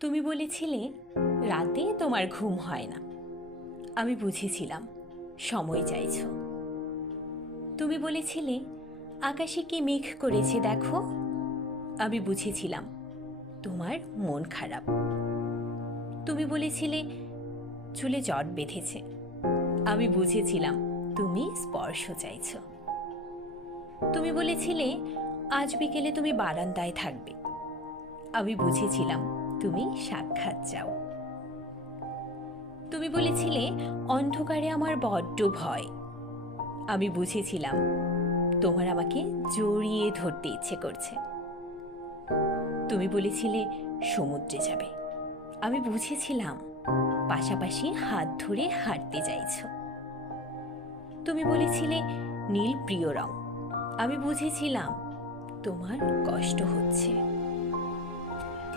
তুমি বলেছিলে রাতে তোমার ঘুম হয় না। আমি বুঝেছিলাম সময় চাইছো। তুমি বলেছিলে আকাশে কি মেঘ করেছে দেখো। আমি বুঝেছিলাম তোমার মন খারাপ। তুমি বলেছিলে চুলে জট বেঁধেছে। আমি বুঝেছিলাম তুমি স্পর্শ চাইছো। তুমি বলেছিলে আজ বিকেলে তুমি বারান্দায় থাকবে। আমি বুঝেছিলাম তুমি সাক্ষাৎ চাও। তুমি বলেছিলে অন্ধকারে আমার বড্ড ভয়। আমি বুঝেছিলাম তোমার আমাকে জড়িয়ে ধরতে ইচ্ছে করছে। তুমি বলেছিলে সমুদ্রে যাবে। আমি বুঝেছিলাম পাশাপাশি হাত ধরে হাঁটতে চাইছো। তুমি বলেছিলে নীল প্রিয় রং। আমি বুঝেছিলাম তোমার কষ্ট হচ্ছে।